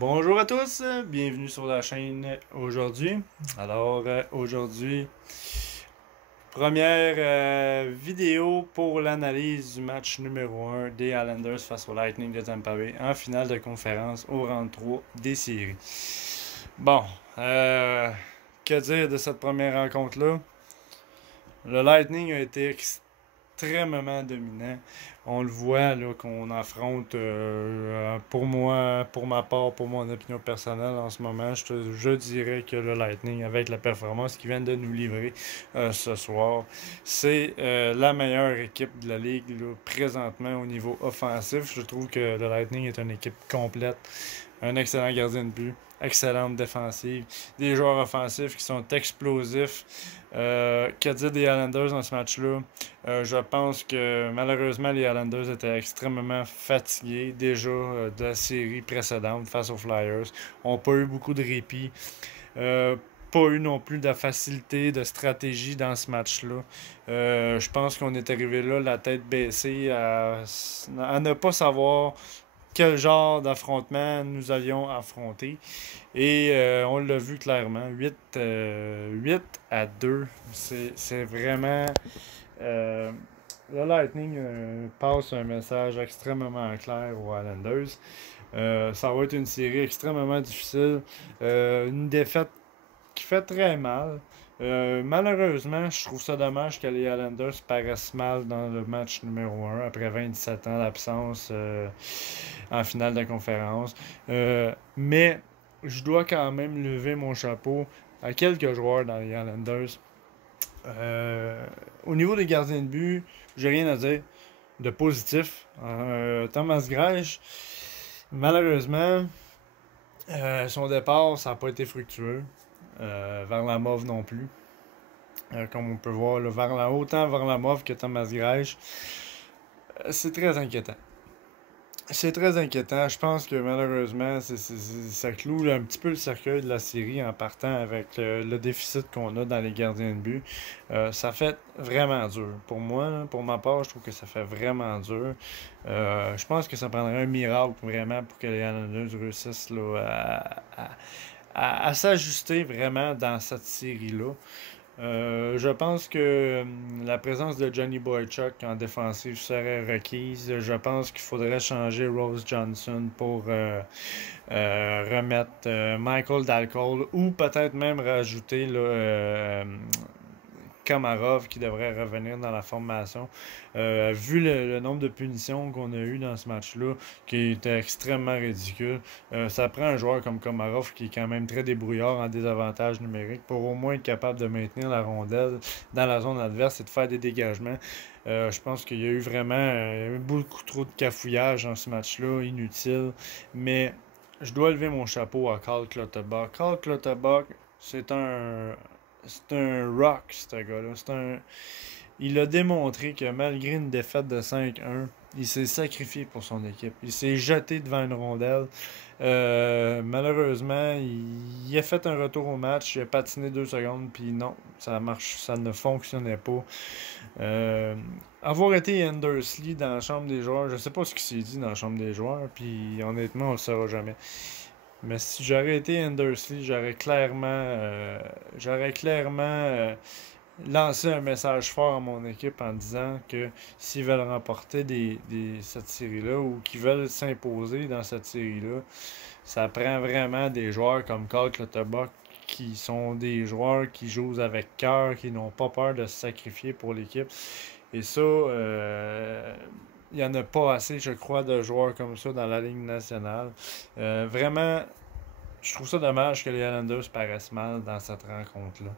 Bonjour à tous, bienvenue sur la chaîne aujourd'hui. Aujourd'hui, première vidéo pour l'analyse du match numéro 1 des Islanders face au Lightning de Tampa Bay en finale de conférence au round 3 des séries. Bon, que dire de cette première rencontre-là? Le Lightning a été extrêmement dominant. On le voit là qu'on affronte pour moi, pour ma part, pour mon opinion personnelle en ce moment, je dirais que le Lightning, avec la performance qu'ils viennent de nous livrer ce soir, c'est la meilleure équipe de la Ligue là, présentement au niveau offensif. Je trouve que le Lightning est une équipe complète, un excellent gardien de but, excellente défensive, des joueurs offensifs qui sont explosifs. Que dire des Islanders dans ce match-là? Je pense que malheureusement les Islanders étaient extrêmement fatigués déjà de la série précédente face aux Flyers. N'ont pas eu beaucoup de répit. Euh, Pas eu non plus de facilité, de stratégie dans ce match-là. Je pense qu'on est arrivé là, la tête baissée, à ne pas savoir quel genre d'affrontement nous allions affronter. Et on l'a vu clairement, 8 à 2. C'est vraiment... euh, le Lightning passe un message extrêmement clair aux Islanders. Ça va être une série extrêmement difficile. Une défaite qui fait très mal. Malheureusement, je trouve ça dommage que les Islanders paraissent mal dans le match numéro 1 après 27 ans d'absence en finale de conférence. Mais je dois quand même lever mon chapeau à quelques joueurs dans les Islanders. Au niveau des gardiens de but, j'ai rien à dire de positif. Thomas Greisch, malheureusement, son départ, ça n'a pas été fructueux. Varlamov non plus. Comme on peut voir, là, autant Varlamov que Thomas Greisch, c'est très inquiétant. C'est très inquiétant. Je pense que malheureusement, ça cloue là, un petit peu le cercueil de la série en partant avec le déficit qu'on a dans les gardiens de but. Ça fait vraiment dur. Pour moi, là, pour ma part, je trouve que ça fait vraiment dur. Je pense que ça prendrait un miracle vraiment pour que les Islanders réussissent là, à s'ajuster vraiment dans cette série-là. Je pense que la présence de Johnny Boychuk en défensive serait requise. Je pense qu'il faudrait changer Rose Johnson pour remettre Michael Dalcol ou peut-être même rajouter là, Komarov qui devrait revenir dans la formation. Vu le nombre de punitions qu'on a eu dans ce match-là, qui était extrêmement ridicule, ça prend un joueur comme Komarov qui est quand même très débrouillard en désavantage numérique pour au moins être capable de maintenir la rondelle dans la zone adverse et de faire des dégagements. Je pense qu'il y a eu vraiment beaucoup trop de cafouillage dans ce match-là, inutile. Mais je dois lever mon chapeau à Carl Clutterbuck. Carl Clutterbuck, c'est un rock, ce gars-là. Il a démontré que malgré une défaite de 5-1, il s'est sacrifié pour son équipe. Il s'est jeté devant une rondelle. Malheureusement, il a fait un retour au match. Il a patiné 2 secondes, puis non, ça ne fonctionnait pas. Euh, Avoir été Andersley dans la chambre des joueurs, je sais pas ce qu'il s'est dit dans la chambre des joueurs, puis honnêtement, on le saura jamais. Mais si j'aurais été Andersley, j'aurais clairement lancé un message fort à mon équipe en disant que s'ils veulent remporter cette série-là ou qu'ils veulent s'imposer dans cette série-là, ça prend vraiment des joueurs comme Carl Clutterbuck qui sont des joueurs qui jouent avec cœur, qui n'ont pas peur de se sacrifier pour l'équipe. Et ça, il n'y en a pas assez, je crois, de joueurs comme ça dans la Ligue nationale. Vraiment, je trouve ça dommage que les Islanders paraissent mal dans cette rencontre-là.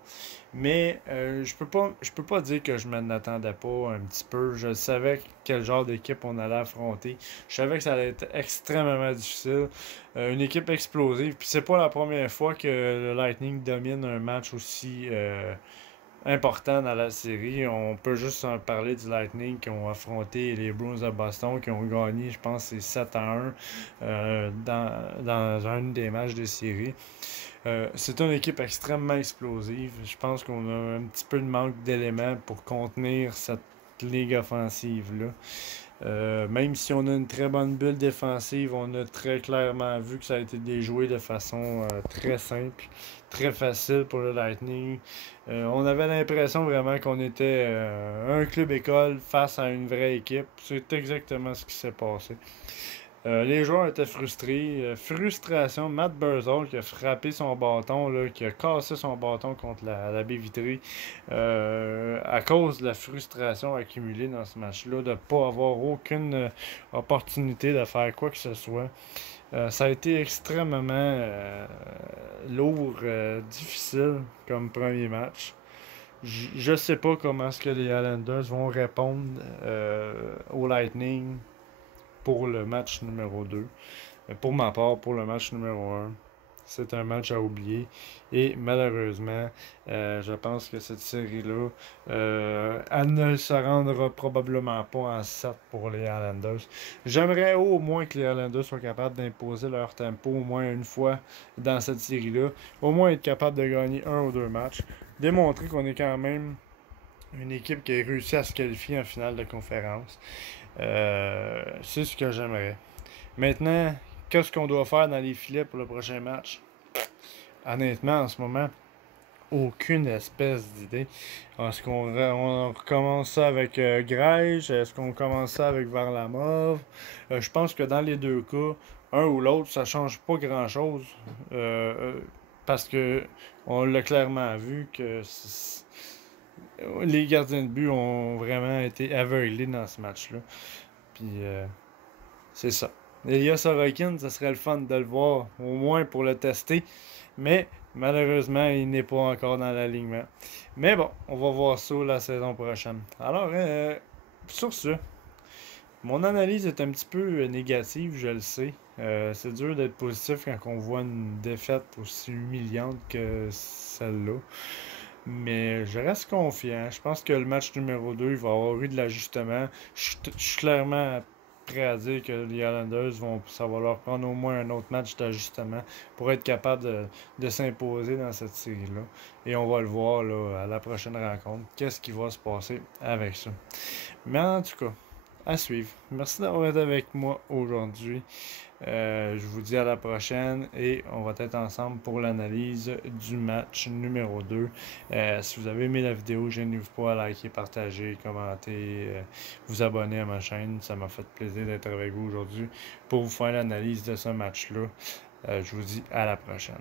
Mais je peux pas dire que je ne m'en attendais pas un petit peu. Je savais quel genre d'équipe on allait affronter. Je savais que ça allait être extrêmement difficile. Une équipe explosive. Puis c'est pas la première fois que le Lightning domine un match aussi important dans la série. On peut juste en parler du Lightning qui ont affronté les Bruins de Boston, qui ont gagné, je pense, c'est 7-1 dans un des matchs de série. C'est une équipe extrêmement explosive. Je pense qu'on a un petit peu de manque d'éléments pour contenir cette ligue offensive-là. Même si on a une très bonne bulle défensive, on a très clairement vu que ça a été déjoué de façon très simple, très facile pour le Lightning. On avait l'impression vraiment qu'on était un club école face à une vraie équipe. C'est exactement ce qui s'est passé. Les joueurs étaient frustrés. Frustration, Matt Barzal qui a frappé son bâton, là, qui a cassé son bâton contre la baie vitrée à cause de la frustration accumulée dans ce match-là, de ne pas avoir aucune opportunité de faire quoi que ce soit. Ça a été extrêmement lourd, difficile comme premier match. Je sais pas comment est-ce que les Islanders vont répondre au Lightning pour le match numéro 2. Mais pour ma part, pour le match numéro 1, c'est un match à oublier. Et malheureusement, je pense que cette série-là, elle ne se rendra probablement pas en 7 pour les Islanders. J'aimerais au moins que les Islanders soient capables d'imposer leur tempo au moins une fois dans cette série-là. Au moins être capable de gagner un ou deux matchs. Démontrer qu'on est quand même une équipe qui a réussi à se qualifier en finale de conférence. C'est ce que j'aimerais. Maintenant, qu'est-ce qu'on doit faire dans les filets pour le prochain match? Honnêtement, en ce moment, aucune espèce d'idée. Est-ce qu'on recommence ça avec Greisch? Est-ce qu'on commence ça avec Varlamov? Je pense que dans les deux cas, un ou l'autre, ça change pas grand-chose. Parce que on l'a clairement vu que les gardiens de but ont vraiment été aveuglés dans ce match-là. Puis c'est ça. Elias Sorokin, ça serait le fun de le voir, au moins pour le tester. Mais malheureusement, il n'est pas encore dans l'alignement. Mais bon, on va voir ça la saison prochaine. Alors, sur ce, mon analyse est un petit peu négative, je le sais. C'est dur d'être positif quand on voit une défaite aussi humiliante que celle-là. Mais je reste confiant. Je pense que le match numéro 2, il va y avoir eu de l'ajustement. Je suis clairement prêt à dire que les Islanders ça va leur prendre au moins un autre match d'ajustement pour être capable de s'imposer dans cette série-là. Et on va le voir là, à la prochaine rencontre. Qu'est-ce qui va se passer avec ça? Mais en tout cas, à suivre. Merci d'avoir été avec moi aujourd'hui. Je vous dis à la prochaine et on va être ensemble pour l'analyse du match numéro 2. Si vous avez aimé la vidéo, gênez-vous pas à liker, partager, commenter, vous abonner à ma chaîne. Ça m'a fait plaisir d'être avec vous aujourd'hui pour vous faire l'analyse de ce match-là. Je vous dis à la prochaine.